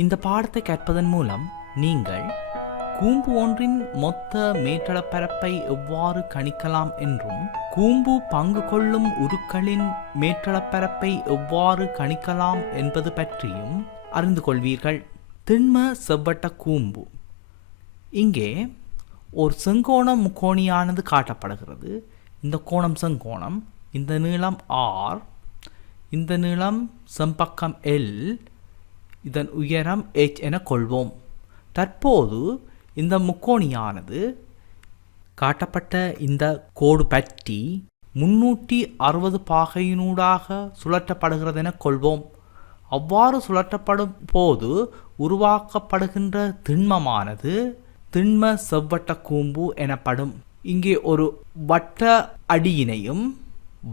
இந்த பாடத்தை கற்பதன் மூலம் நீங்கள் கூம்பு ஒன்றின் மொத்த மேற்றளப்பரப்பை எவ்வாறு கணிக்கலாம் என்றும் கூம்பு பங்கு கொள்ளும் உருக்களின் மேற்றளப்பரப்பை எவ்வாறு கணிக்கலாம் என்பது பற்றியும் அறிந்து கொள்வீர்கள். திண்ம செவ்வட்ட கூம்பு. இங்கே ஒரு செங்கோண முக்கோணியானது காட்டப்படுகிறது. இந்த கோணம் செங்கோணம், இந்த நீளம் R, இந்த நீளம் செம்பக்கம் L, இதன் உயரம் H என கொள்வோம். தற்போது இந்த முக்கோணியானது காட்டப்பட்ட இந்த கோடு பற்றி 360 பாகையினூடாக சுழற்றப்படுகிறது என கொள்வோம். அவ்வாறு சுழற்றப்படும் போது உருவாக்கப்படுகின்ற திண்மமானது திண்ம செவ்வட்ட கூம்பு எனப்படும். இங்கே ஒரு வட்ட அடியினையும்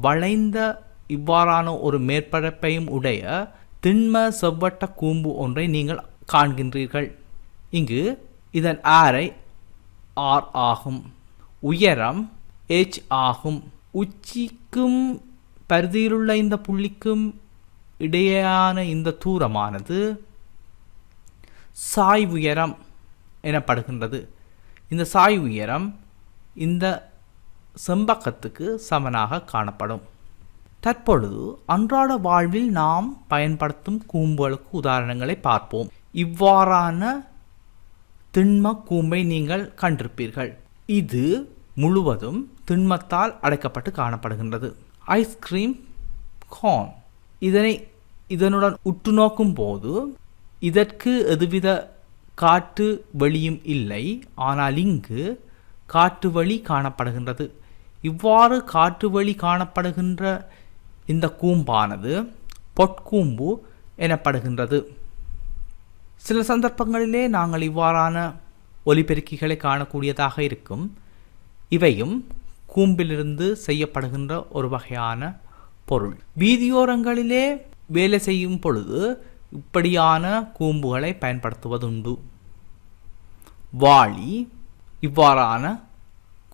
வளைந்த இவ்வாறான ஒரு மேற்பரப்பையும் உடைய திண்ம செவ்வட்ட கூம்பு ஒன்றை நீங்கள் காண்கின்றீர்கள். இங்கு இதன் ஆரை R ஆகும், உயரம் H ஆகும். உச்சிக்கும் பரிதியிலுள்ள இந்த புள்ளிக்கும் இடையேயான இந்த தூரமானது சாய் உயரம் எனப்படுகின்றது. இந்த சாய் உயரம் இந்த செம்பக்கத்துக்கு சமனாக காணப்படும். தற்பொழுது அன்றாட வாழ்வில் நாம் பயன்படுத்தும் கூம்புகளுக்கு உதாரணங்களை பார்ப்போம். இவ்வாறான திண்ம கூம்பை நீங்கள் கண்டிருப்பீர்கள். இது முழுவதும் திண்மத்தால் அடைக்கப்பட்டு காணப்படுகின்றது. Ice cream cone. இதனுடன் உற்று நோக்கும் போது இதற்கு எதுவித காற்று வெளியும் இல்லை, ஆனால் இங்கு காற்று வழி காணப்படுகின்றது. இவ்வாறு காற்று வழி காணப்படுகின்ற இந்த கூம்பானது பொற்கூம்பு எனப்படுகின்றது. சில சந்தர்ப்பங்களிலே நாங்கள் இவ்வாறான ஒலிபெருக்கிகளை காணக்கூடியதாக இருக்கும். இவையும் கூம்பிலிருந்து செய்யப்படுகின்ற ஒரு வகையான பொருள். வீதியோரங்களிலே வேலை செய்யும் பொழுது இப்படியான கூம்புகளை பயன்படுத்துவதுண்டு. வாளி, இவ்வாறான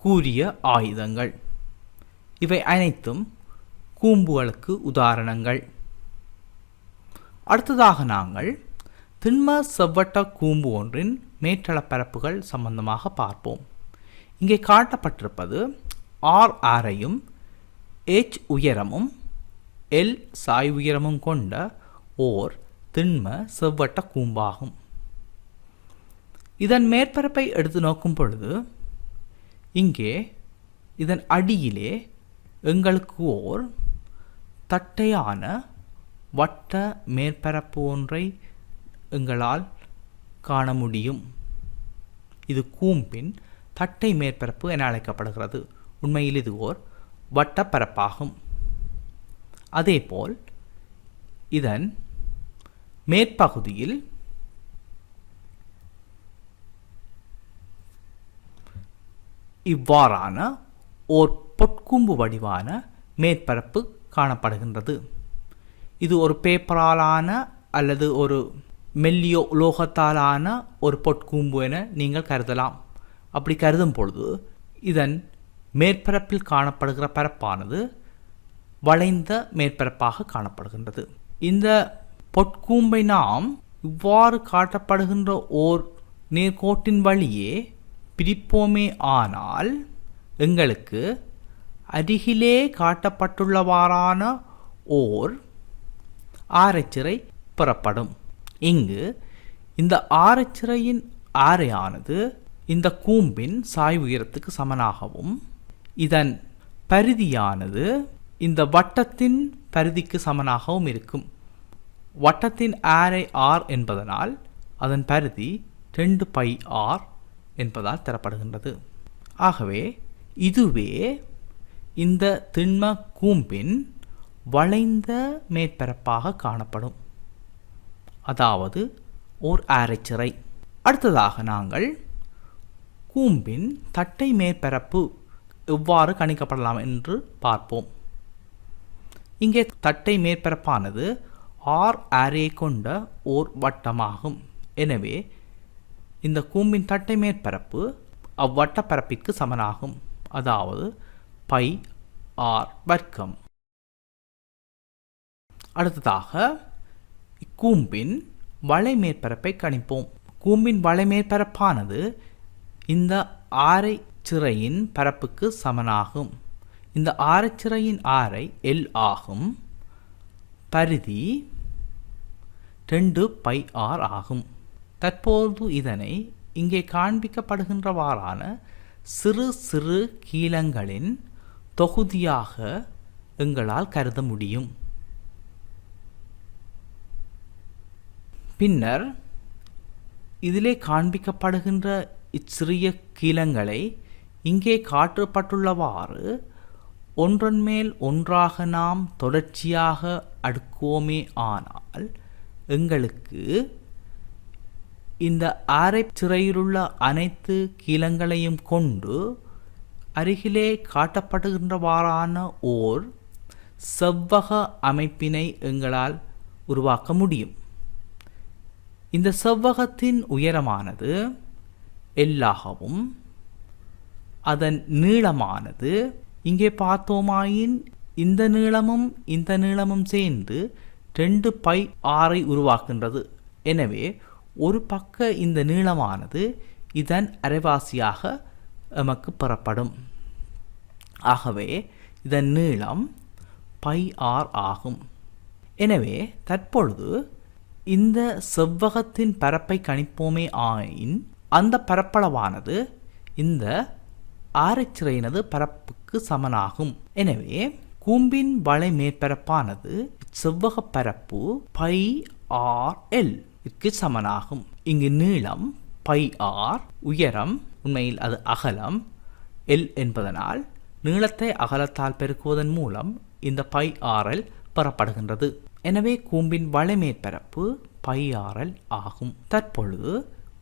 கூரிய ஆயுதங்கள், இவை அனைத்தும் கூம்புகளுக்கு உதாரணங்கள். அடுத்ததாக நாங்கள் திண்ம செவ்வட்ட கூம்பு ஒன்றின் மேற்றளப்பரப்புகள் சம்பந்தமாக பார்ப்போம். இங்கே காட்டப்பட்டிருப்பது R ஆரையும் H உயரமும் L சாய் உயரமும் கொண்ட ஓர் திண்ம செவ்வட்ட கூம்பாகும். இதன் மேற்பரப்பை எடுத்து நோக்கும் பொழுது இங்கே இதன் அடியிலே எங்களுக்கு ஓர் தட்டையான வட்ட மேற்பரப்பு ஒன்றை எங்களால் காண முடியும். இது கூம்பின் தட்டை மேற்பரப்பு என அழைக்கப்படுகிறது. உண்மையில் இது ஓர் வட்டப்பரப்பாகும். அதேபோல் இதன் மேற்பகுதியில் இவ்வாறான ஓர் பொற்கூம்பு வடிவான மேற்பரப்பு காணப்படுகின்றது. இது ஒரு பேப்பராலான அல்லது ஒரு மெல்லிய உலோகத்தாலான ஒரு பொற்கூம்பு என நீங்கள் கருதலாம். அப்படி கருதும் பொழுது இதன் மேற்பரப்பில் காணப்படுகிற பரப்பானது வளைந்த மேற்பரப்பாக காணப்படுகின்றது. இந்த பொற்கூம்பை நாம் இவ்வாறு காட்டப்படுகின்ற ஓர் நேர்கோட்டின் வழியே பிரிப்போமே ஆனால் எங்களுக்கு அருகிலே காட்டப்பட்டுள்ளவாறான ஓர் ஆரைச்சிறை பெறப்படும். இங்கு இந்த ஆரைச்சிறையின் ஆரையானது இந்த கூம்பின் சாய் உயரத்துக்கு சமனாகவும் இதன் பரிதியானது இந்த வட்டத்தின் பரிதிக்கு சமனாகவும் இருக்கும். வட்டத்தின் ஆரை R என்பதனால் அதன் பரிதி 2πr என்பதால் தரப்படுகின்றது. ஆகவே இதுவே இந்த திண்ம கூம்பின் வளைந்த மேற்பரப்பாக காணப்படும், அதாவது ஓர் ஆரைச்சிறை. அடுத்ததாக நாங்கள் கூம்பின் தட்டை மேற்பரப்பு எவ்வாறு கணிக்கப்படலாம் என்று பார்ப்போம். இங்கே தட்டை மேற்பரப்பானது R ஆரை கொண்ட ஓர் வட்டமாகும். எனவே இந்த கூம்பின் தட்டை மேற்பரப்பு அவ்வட்ட பரப்பிற்கு சமனாகும், அதாவது πr வர்க்கம். அடுத்ததாக இக்கூம்பின் வளை மேற்பரப்பை கணிப்போம். கூம்பின் வளை மேற்பரப்பானது இந்த ஆரைச்சிறையின் பரப்புக்கு சமனாகும். இந்த ஆரைச்சிறையின் ஆரை L ஆகும். பரிதி 2πr ஆகும். தற்போது இதனை இங்கே காண்பிக்கப்படுகின்றவாறான சிறு சிறு கீலங்களின் தொகுதியாக எங்களால் கருத முடியும். பின்னர் இதிலே காண்பிக்கப்படுகின்ற இச்சிறிய கீலங்களை இங்கே காட்டப்பட்டுள்ளவாறு ஒன்றன் மேல் ஒன்றாக நாம் தொடர்ச்சியாக அடுக்குவோமே ஆனால் எங்களுக்கு இந்த ஆரைச்சிறையிலுள்ள அனைத்து கீலங்களையும் கொண்டு அருகிலே காட்டப்படுகின்றவாறான ஓர் செவ்வக அமைப்பினை எங்களால் உருவாக்க முடியும். இந்த செவ்வகத்தின் உயரமானது எல்லாகவும் அதன் நீளமானது இங்கே பார்த்தோமாயின் இந்த நீளமும் சேர்ந்து 2πr உருவாக்குகின்றது. எனவே ஒரு பக்க இந்த நீளமானது இதன் அரைவாசியாக நமக்கு பெறப்படும். ஆகவே இதன் நீளம் πr ஆகும். எனவே தற்பொழுது இந்த செவ்வகத்தின் பரப்பை கணிப்போமே ஆயின் அந்த பரப்பளவானது இந்த ஆரைச்சிறையினது பரப்புக்கு சமனாகும். எனவே கூம்பின் வளை மேற்பரப்பானது செவ்வக பரப்பு πrl க்கு சமனாகும். இங்கு நீளம் πr, உயரம் உண்மையில் அது அகலம் L என்பதனால் நீளத்தை அகலத்தால் பெருக்குவதன் மூலம் இந்த πrl பெறப்படுகின்றது. எனவே கூம்பின் வளை மேற்பரப்பு πrl ஆகும். தற்பொழுது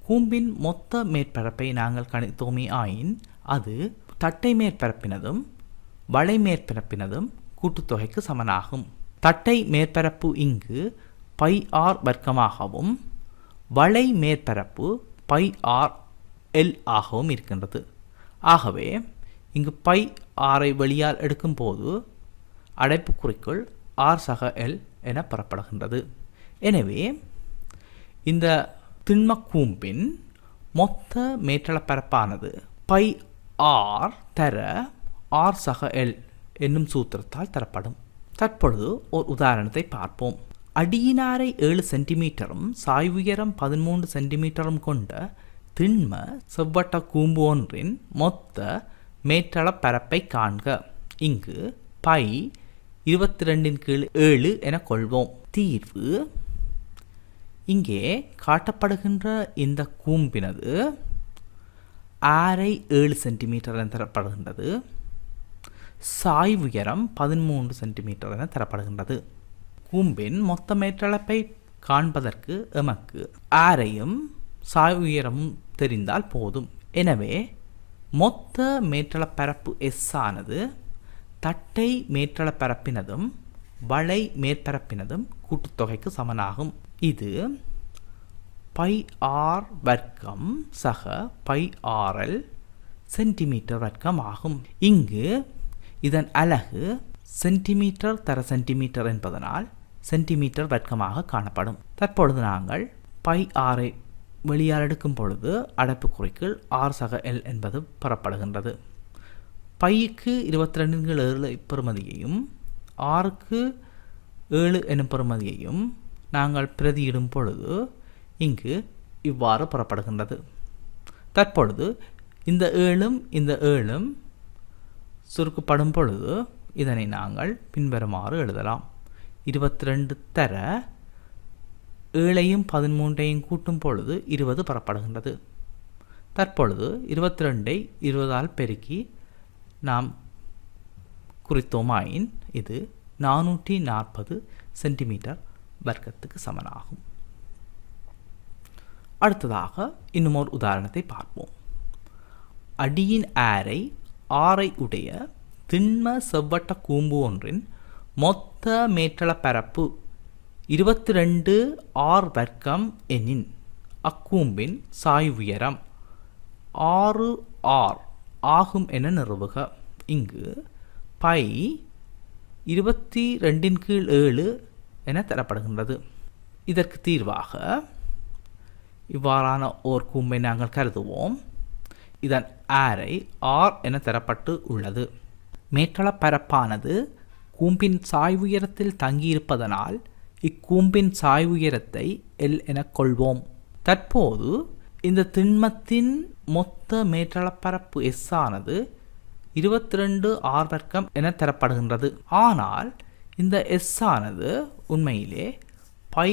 கூம்பின் மொத்த மேற்பரப்பை நாங்கள் கணித்தோமே ஆயின் அது தட்டை மேற்பரப்பினதும் வளை மேற்பரப்பினதும் கூட்டுத்தொகைக்கு சமனாகும். தட்டை மேற்பரப்பு இங்கு πr வர்க்கமாகவும் வளை மேற்பரப்பு πrl ஆகவும் இருக்கின்றது. ஆகவே இங்கு πrஐ வெளியால் எடுக்கும் போது அடைப்புக்குறிக்குள் r சக l என பெறப்படுகின்றது. எனவே இந்த திண்ம கூம்பின் மொத்த மேற்றளப்பரப்பானது πr தர r சக l என்னும் சூத்திரத்தால் தரப்படும். தற்பொழுது ஒரு உதாரணத்தை பார்ப்போம். அடியினாரை 7 சென்டிமீட்டரும் சாய்வுயரம் 13 சென்டிமீட்டரும் கொண்ட திண்ம செவ்வட்ட கூம்பு ஒன்றின் மொத்த மேற்றளப் பரப்பை காண்க. இங்கு π 22/7 என கொள்வோம். தீர்வு இங்கே காட்டப்படுகின்ற இந்த கூம்பினது ஆரை 7 சென்டிமீட்டர் என தரப்படுகின்றது. சாய்வுயரம் 13 சென்டிமீட்டர் என தரப்படுகின்றது. கூம்பின் மொத்த மேற்றளப்பை காண்பதற்கு எமக்கு ஆரையும் சாய்வு உயரமும் தெரிந்தால் போதும். எனவே மொத்த மேற்றளப்பரப்பு S ஆனது தட்டை மேற்றளப்பரப்பினதும் வளை மேற்பரப்பினதும் கூட்டுத்தொகைக்கு சமனாகும். இது πr வர்க்கம் சக πrl சென்டிமீட்டர் வர்க்கம் ஆகும். இங்கு இதன் அலகு சென்டிமீட்டர் தர சென்டிமீட்டர் என்பதனால் சென்டிமீட்டர் வர்க்கமாக காணப்படும். தற்பொழுது நாங்கள் πrஐ வெளியால் எடுக்கும் பொழுது அடைப்புக்குறிக்குள் r சக l என்பது பெறப்படுகின்றது. πக்கு 22/7 பெறுமதியையும் rக்கு 7 எனும் பெறுமதியையும் நாங்கள் பிரதியிடும் பொழுது இங்கு இவ்வாறு பெறப்படுகின்றது. தற்பொழுது இந்த 7 சுருக்கப்படும் பொழுது இதனை நாங்கள் பின்வருமாறு எழுதலாம். 22 தர 7ஐயும் 13ஐயும் கூட்டும் பொழுது 20 பெறப்படுகின்றது. தற்பொழுது 22ஐ 20ஆல் பெருக்கி நாம் குறித்தோமாயின் இது 440 சென்டிமீட்டர் வர்க்கத்துக்கு சமனாகும். அடுத்ததாக இன்னும் ஒரு உதாரணத்தை பார்ப்போம். அடியின் ஆரை 6 உடைய திண்ம செவ்வட்ட கூம்பு ஒன்றின் மொத்த மேற்றளப்பரப்பு 22r வர்க்கம் எனின் அக்கூம்பின் சாய்வுயரம் 6r ஆகும் என நிறுவுக. இங்கு π 22/7 என தரப்படுகின்றது. இதற்கு தீர்வாக இவ்வாறான ஓர் கூம்பை நாங்கள் கருதுவோம். இதன் ஆரை R என தரப்பட்டு உள்ளது. மேற்றளப் பரப்பானது கூம்பின் சாய்வுயரத்தில் தங்கியிருப்பதனால் இக்கூம்பின் சாய்வுயரத்தை L என கொள்வோம். தற்போது இந்த திண்மத்தின் மொத்த மேற்றளப்பரப்பு S ஆனது 22 R வர்க்கம் என தரப்படுகின்றது. ஆனால் இந்த S ஆனது உண்மையிலே பை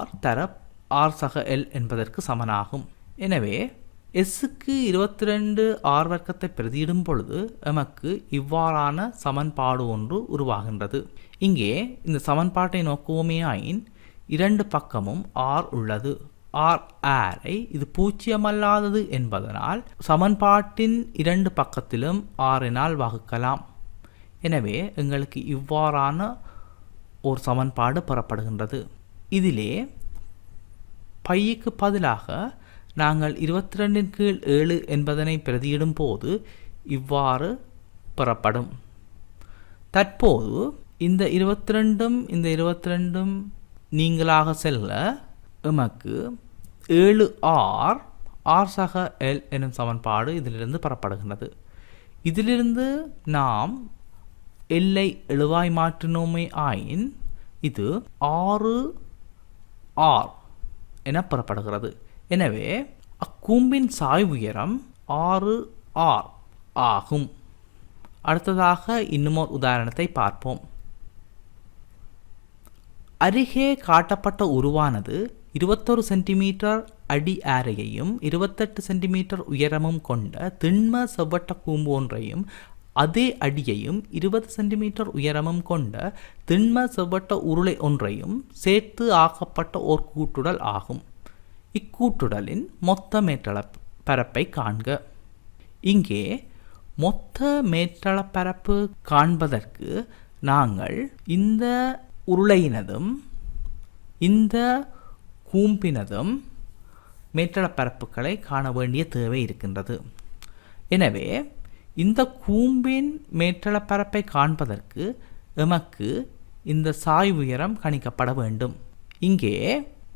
R தர R சக L என்பதற்கு சமனாகும். எனவே Sக்கு 22 R வர்க்கத்தை பிரதியிடும் பொழுது எமக்கு இவ்வாறான சமன்பாடு ஒன்று உருவாகின்றது. இங்கே இந்த சமன்பாட்டை நோக்குவோமேயாயின் இரண்டு பக்கமும் R உள்ளது. R ஆரை இது பூஜ்ஜியமல்லாதது என்பதனால் சமன்பாட்டின் இரண்டு பக்கத்திலும் Rனால் வகுக்கலாம். எனவே எங்களுக்கு இவ்வாறான ஒரு சமன்பாடு பெறப்படுகின்றது. இதிலே பைக்கு பதிலாக நாங்கள் 22 கீழ் 7 என்பதனை பிரதியிடும் போது இவ்வாறு பெறப்படும். தற்போது இந்த 22ம் இந்த 22ம் நீங்களாக செல்ல எமக்கு 7R R சக L எனும் சமன்பாடு இதிலிருந்து பெறப்படுகின்றது. இதிலிருந்து நாம் எல்லை எழுவாய் மாற்றினோமே ஆயின் இது 6R என பெறப்படுகிறது. எனவே அக்கூம்பின் சாய்வுயரம் 6R ஆகும். அடுத்ததாக இன்னுமொரு உதாரணத்தை பார்ப்போம். அருகே காட்டப்பட்ட உருவானது 21 சென்டிமீட்டர் அடி ஆரையையும் 28 சென்டிமீட்டர் உயரமும் கொண்ட திண்ம செவ்வட்ட கூம்பு ஒன்றையும் அதே அடியையும் 20 சென்டிமீட்டர் உயரமும் கொண்ட திண்ம செவ்வட்ட உருளை ஒன்றையும் சேர்த்து ஆக்கப்பட்ட ஓர் கூட்டுடல் ஆகும். இக்கூட்டுடலின் மொத்த மேற்றளப்பரப்பை காண்க. இங்கே மொத்த மேற்றளப்பரப்பு காண்பதற்கு நாங்கள் இந்த உருளையினதும் இந்த கூம்பினதும் மேற்றளப்பரப்புகளை காண வேண்டிய தேவை இருக்கின்றது. எனவே இந்த கூம்பின் மேற்றளப்பரப்பை காண்பதற்கு எமக்கு இந்த சாய் உயரம் கணிக்கப்பட வேண்டும். இங்கே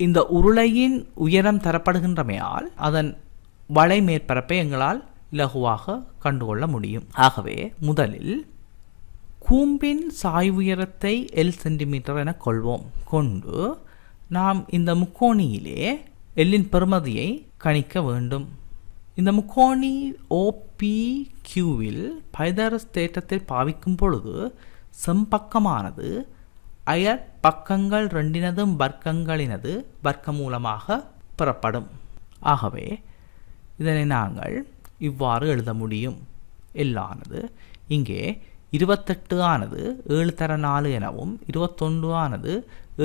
இந்த உருளையின் உயரம் தரப்படுகின்றமையால் அதன் வளை மேற்பரப்பை எங்களால் இலகுவாக கண்டுகொள்ள முடியும். ஆகவே முதலில் கூம்பின் சாய் உயரத்தை L சென்டிமீட்டர் என கொள்வோம். கொண்டு நாம் இந்த முக்கோணியிலே எல்லின் பெறுமதியை கணிக்க வேண்டும். இந்த முக்கோணி OPQவில் பைதாகரஸ் தேற்றத்தில் பாவிக்கும் பொழுது செம்பக்கமானது அயற் பக்கங்கள் ரெண்டினதும் வர்க்கங்களினது வர்க்கமூலமாக பெறப்படும். ஆகவே இதனை நாங்கள் இவ்வாறு எழுத முடியும். எல்லானது இங்கே 28 ஆனது 7 தர 4 எனவும் 21 ஆனது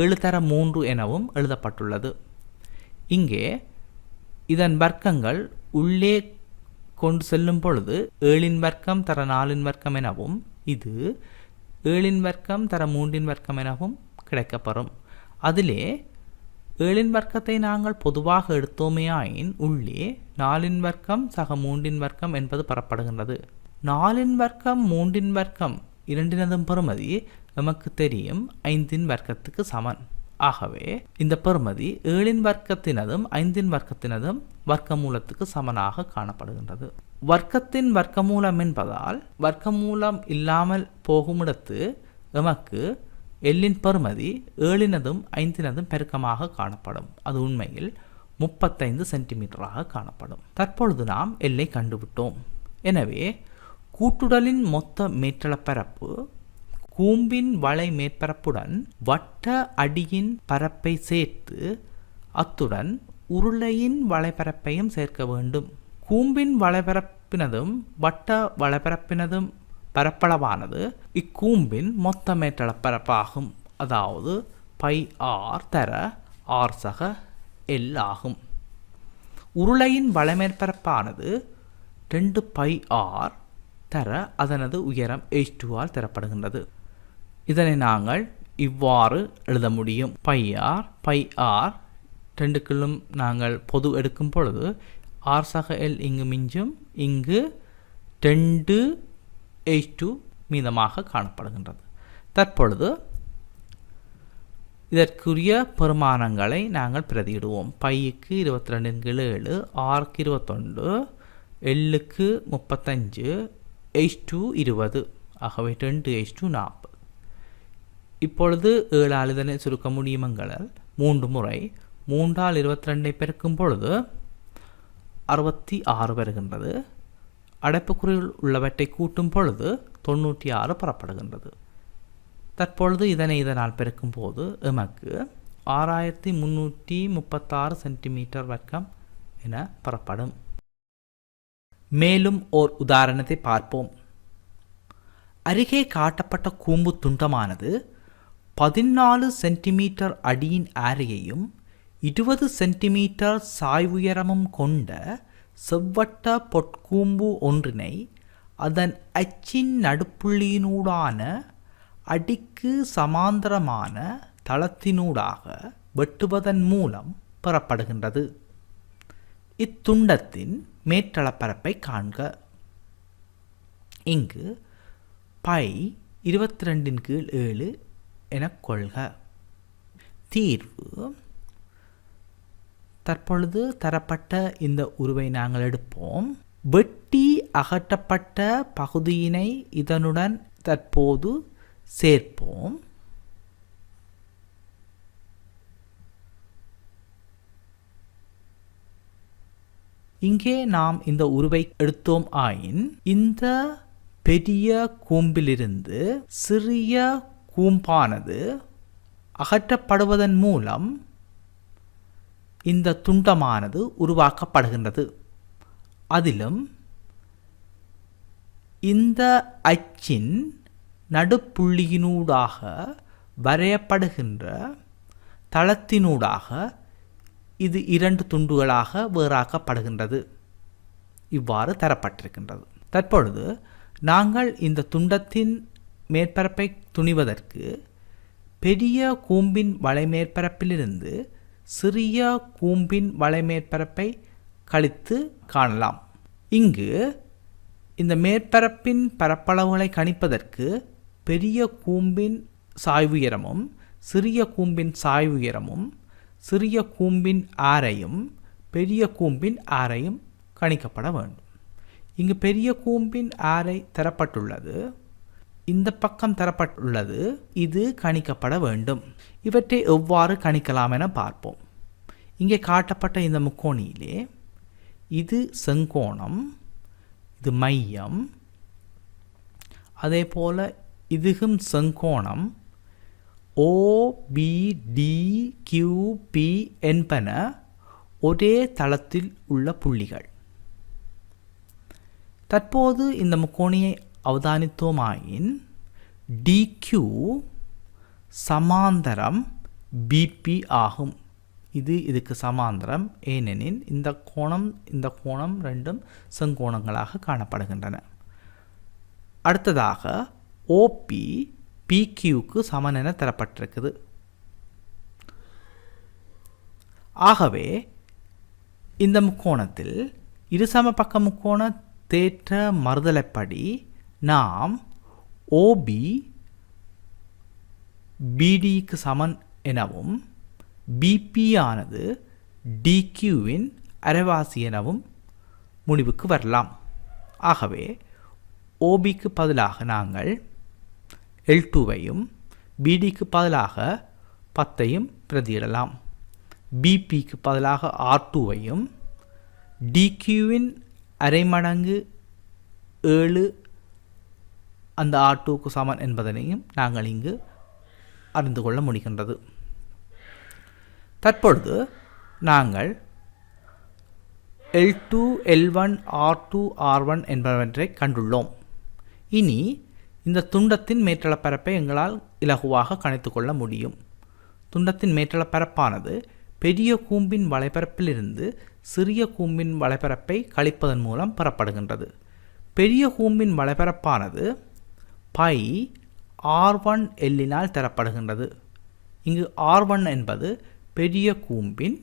7 தர 3 எனவும் எழுதப்பட்டுள்ளது. இங்கே இதன் வர்க்கங்கள் உள்ளே கொண்டு செல்லும் பொழுது 7 வர்க்கம் தர 4 வர்க்கம் எனவும் இது 7 வர்க்கம் தர 3 வர்க்கம் எனவும் கிடைக்கப்பெறும். அதிலே 7 வர்க்கத்தை நாங்கள் பொதுவாக எடுத்தோமேயாயின் உள்ளே 4 வர்க்கம் சக 3 வர்க்கம் என்பது பெறப்படுகின்றது. 4 வர்க்கம் 3 வர்க்கம் இரண்டினதும் பெறுமதி நமக்கு தெரியும் 5 வர்க்கத்துக்கு சமன். ஆகவே இந்த பெறுமதி 7 வர்க்கத்தினதும் 5 வர்க்கத்தினதும் வர்க்கமூலத்துக்கு சமனாக காணப்படுகின்றது. வர்க்கத்தின் வர்க்கமூலம் என்பதால் வர்க்கமூலம் இல்லாமல் போகுமிடத்து எமக்கு எல்லின் பெறுமதி 7னதும் 5னதும் பெருக்கமாக காணப்படும். அது உண்மையில் 35 சென்டிமீட்டராக காணப்படும். தற்பொழுது நாம் எல்லை கண்டுவிட்டோம். எனவே கூட்டுடலின் மொத்த மேற்றளப்பரப்பு கூம்பின் வளை மேற்பரப்புடன் வட்ட அடியின் பரப்பை சேர்த்து அத்துடன் உருளையின் வளைபரப்பையும் சேர்க்க வேண்டும். கூம்பின் வளைபரப்பினதும் வட்ட வளைபரப்பினதும் பரப்பளவானது இக்கூம்பின் மொத்த மேற்றளப்பரப்பாகும். அதாவது பை ஆர் தர ஆர் சக எல் ஆகும். உருளையின் வளைமேற்பரப்பானது 2 பை ஆர் தர அதனது உயரம் h2 ஆல் தரப்படுகின்றது. இதனை நாங்கள் இவ்வாறு எழுத முடியும். பை ஆர் ரெண்டுக்குள்ளும் நாங்கள் பொது எடுக்கும் பொழுது ஆர் சக எல் இங்கு மிஞ்சும். இங்கு 2 h2 மீதமாக காணப்படுகின்றது. தற்பொழுது இதற்குரிய பெருமானங்களை நாங்கள் பிரதியிடுவோம். பைக்கு 22/7, ஆர்க்கு 21, எல்லுக்கு 35, H2 20, ஆகவே 10:40. இப்பொழுது 7 இதனை சுருக்க முடியுமங்களால் 3 முறை 3ஆல் 22 பெருக்கும் பொழுது 66 வருகின்றது. அடைப்புக்குறியில் உள்ளவற்றை கூட்டும் பொழுது 96 பெறப்படுகின்றது. தற்பொழுது இதனால் பெருக்கும் போது எமக்கு 6336 சென்டிமீட்டர் வர்க்கம் என பெறப்படும். மேலும் ஓர் உதாரணத்தை பார்ப்போம். அருகே காட்டப்பட்ட கூம்பு துண்டமானது 14 சென்டிமீட்டர் அடியின் ஆரையையும் 20 சென்டிமீட்டர் சாய்வுயரமும் கொண்ட செவ்வட்ட பொற்கூம்பு ஒன்றினை அதன் அச்சின் நடுப்புள்ளியினூடான அடிக்கு சமாந்தரமான தளத்தினூடாக வெட்டுவதன் மூலம் பெறப்படுகின்றது. இத்துண்டத்தின் மேற்றளப்பரப்பை காண்க. இங்கு பை 22/7 எனக் கொள்க. தீர்வு. தற்பொழுது தரப்பட்ட இந்த உருவை நாங்கள் எடுப்போம். வெட்டி அகற்றப்பட்ட பகுதியினை இதனுடன் தற்போது சேர்ப்போம். இங்கே நாம் இந்த உருவை எடுத்தோம் ஆயின் இந்த பெரிய கூம்பிலிருந்து சிறிய கூம்பானது அகற்றப்படுவதன் மூலம் இந்த துண்டமானது உருவாக்கப்படுகின்றது. அதிலும் இந்த அச்சின் நடுப்புள்ளியினூடாக வரையப்படுகின்ற தளத்தினூடாக இது 2 துண்டுகளாக வேறாக்கப்படுகின்றது. இவ்வாறு தரப்பட்டிருக்கின்றது. தற்பொழுது நாங்கள் இந்த துண்டத்தின் மேற்பரப்பை துணிவதற்கு பெரிய கூம்பின் வளைமேற்பரப்பிலிருந்து சிறிய கூம்பின் வளைமேற்பரப்பை கழித்து காணலாம். இங்கு இந்த மேற்பரப்பின் பரப்பளவுகளை கணிப்பதற்கு பெரிய கூம்பின் சாய்வுயரமும் சிறிய கூம்பின் சாய்வுயரமும் சிறிய கூம்பின் ஆரையும் பெரிய கூம்பின் ஆரையும் கணிக்கப்பட வேண்டும். இங்கு பெரிய கூம்பின் ஆரை தரப்பட்டுள்ளது, இந்த பக்கம் தரப்பட்டுள்ளது, இது கணிக்கப்பட வேண்டும். இவற்றை எவ்வாறு கணிக்கலாம் என பார்ப்போம். இங்கே காட்டப்பட்ட இந்த முக்கோணியிலே இது செங்கோணம், இது மையம், அதே போல இதுகும் செங்கோணம். OBDQP என்பன ஒரே தளத்தில் உள்ள புள்ளிகள். தற்போது இந்த முக்கோணியை அவதானித்தோமாயின் DQ சமாந்தரம் BP ஆகும். இது இதுக்கு சமாந்தரம், ஏனெனில் இந்த கோணம் ரெண்டும் செங்கோணங்களாக காணப்படுகின்றன. அடுத்ததாக OP PQக்கு சமன் என தரப்பட்டிருக்குது. ஆகவே இந்த முக்கோணத்தில் இருசம பக்க முக்கோண தேற்ற மறுதலைப்படி நாம் OB BDக்கு சமன் எனவும் BP ஆனது DQவின் அரைவாசி எனவும் முடிவுக்கு வரலாம். ஆகவே OBக்கு பதிலாக நாங்கள் L2வையும் BDக்கு பதிலாக 10ஐயும் பிரதியிடலாம். BPக்கு பதிலாக R2வையும் DQவின் அரை மடங்கு 7 அந்த R2க்கு சமன் என்பதனையும் நாங்கள் இங்கு அறிந்து கொள்ள முடிகின்றது. தற்பொழுது நாங்கள் L2, L1, R2, R1 என்பவற்றை கண்டுள்ளோம். இனி இந்த துண்டத்தின் மேற்றளப்பரப்பை எங்களால் இலகுவாக கணித்து கொள்ள முடியும். துண்டத்தின் மேற்றளப்பரப்பானது பெரிய கூம்பின் வளைபரப்பிலிருந்து சிறிய கூம்பின் வளைபரப்பை கழிப்பதன் மூலம் பெறப்படுகின்றது. பெரிய கூம்பின் வளைபரப்பானது பை R1Lனால் தரப்படுகின்றது. இங்கு R1 என்பது பெரிய கூம்பின்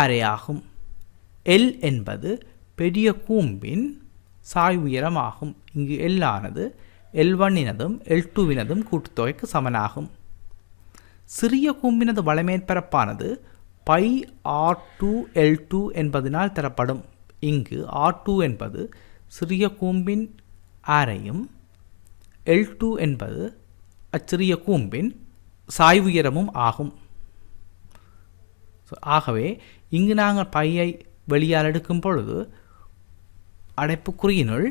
ஆரையாகும். L என்பது பெரிய கூம்பின் சாய் உயரமாகும். இங்கு L ஆனது L1 L2 கூட்டுத்தொகைக்கு சமனாகும். சிறிய கூம்பினது வளமேற்பரப்பானது பை R2L2 என்பதனால் தரப்படும். இங்கு R2 என்பது சிறிய கூம்பின் ஆரையும் L2 என்பது அச்சிறிய கூம்பின் சாய்வு உயரமும் ஆகும். ஆகவே இங்கு நாங்கள் பையை வெளியால் எடுக்கும் பொழுது அடைப்புக்குறியினுள்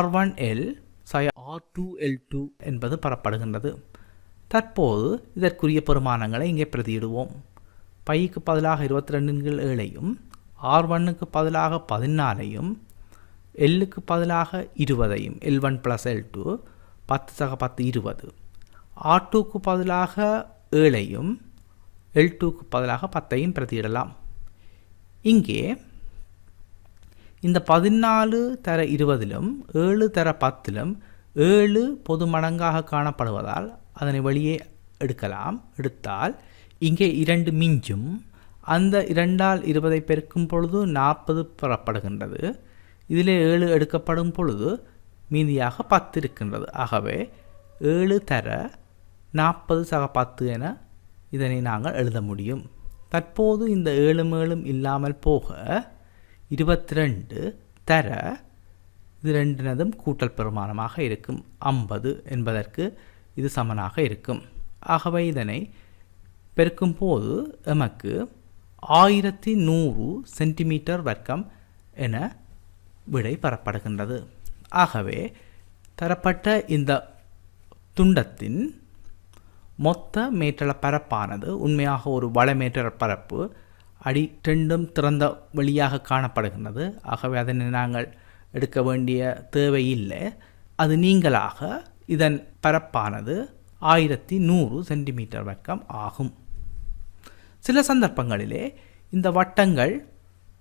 R1L R2L2 என்பது பெறப்படுகின்றது. தற்போது இதற்குரிய பெருமானங்களை இங்கே பிரதியிடுவோம். பைக்கு பதிலாக 22/7ஐயும் R1க்கு பதிலாக 14ஐயும் Lக்கு பதிலாக 20ஐயும் L1 + L2 10 20 R2க்கு பதிலாக 7ஐயும் L2க்கு பதிலாக 10ஐயும் பிரதியிடலாம். இங்கே இந்த 14 தர 20லும் 7 தர 10லும் 7 பொது மடங்காக காணப்படுவதால் அதனை வெளியே எடுத்தால் இங்கே 2 மிஞ்சும். அந்த 2ஆல் 20ஐ பெருக்கும் பொழுது 40 பெறப்படுகின்றது. இதிலே 7 எடுக்கப்படும் பொழுது மீதியாக 10 இருக்கின்றது. ஆகவே 7 தர 40 சக 10 என இதனை நாங்கள் எழுத முடியும். தற்போது இந்த 7 இல்லாமல் போக 22 தர இது ரெண்டினதும் கூட்டல் பெருமானமாக இருக்கும். 50 என்பதற்கு இது சமனாக இருக்கும். ஆகவே இதனை பெருக்கும் போது எமக்கு 1100 சென்டிமீட்டர் வர்க்கம் என விடை பெறப்படுகின்றது. ஆகவே தரப்பட்ட இந்த துண்டத்தின் மொத்த மேற்றள பரப்பானது உண்மையாக ஒரு வளமேற்றள பரப்பு அடி 2ம் திறந்த வழியாக காணப்படுகின்றது. ஆகவே அதனை நாங்கள் எடுக்க வேண்டிய தேவையில்லை. அது நீங்களாக இதன் பரப்பானது 1100 சென்டிமீட்டர் வர்க்கம் ஆகும். சில சந்தர்ப்பங்களிலே இந்த வட்டங்கள்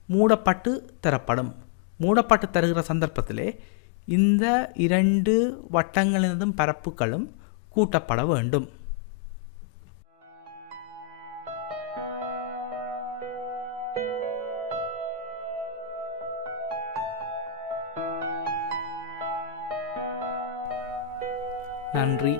மூடப்பட்டு தரப்படும். மூடப்பட்டு தருகிற சந்தர்ப்பத்திலே இந்த 2 வட்டங்களினதும் பரப்புகளும் கூட்டப்பட வேண்டும். நன்றி.